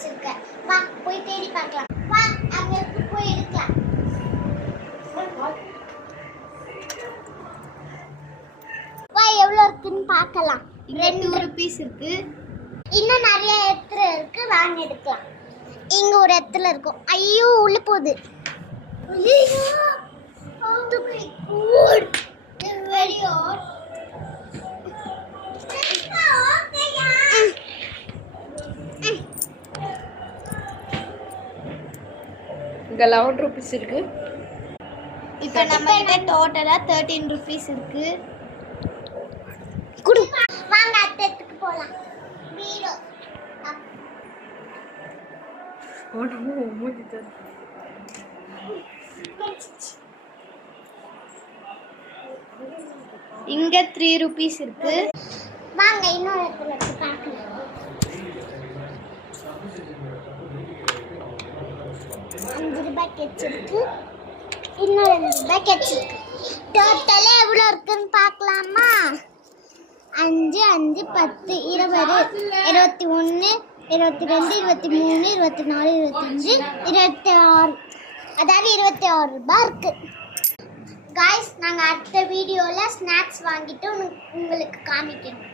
வச்சிருக்க. வா போய் தேடி பார்க்கலாம். வா அங்க போய் எடுக்கலாம். வா எவ்வளவு இருக்குன்னு பார்க்கலாம். 2 ரூபீஸ் இருக்கு. இன்னும் நிறைய இடத்துல இருக்கு, வாங்க எடுக்கலாம். இங்க ஒரு இடத்துல இருக்கும். ஐயோ உள்ள போகுது. ஐயோ very hot. இங்க 11 ரூபீஸ் இருக்கு. இப்போ நம்ம கிட்ட டோட்டலா 13 ரூபீஸ் இருக்கு. குடு வாங்க அத்தைக்கு போலாம். வீடியோ ஓடமோ மூடிட்ட. இங்க 3 ரூபீஸ் இருக்கு. வாங்க இன்னொரு இடத்துல இருக்கு பார்க்கலாம். ₹5 கிடைச்சிருக்கு. இன்னொரு ₹2 கிடைச்சிருக்கு. டோட்டலா எவ்வளவு இருக்குன்னு பார்க்கலாமா? 5 5 10 20 21 22 23 24 25 26 அதாவது ₹26 இருக்கு. காய்ஸ் நாங்கள் அடுத்த வீடியோவில் ஸ்நாக்ஸ் வாங்கிட்டு உங்களுக்கு காமிக்கிறோம்.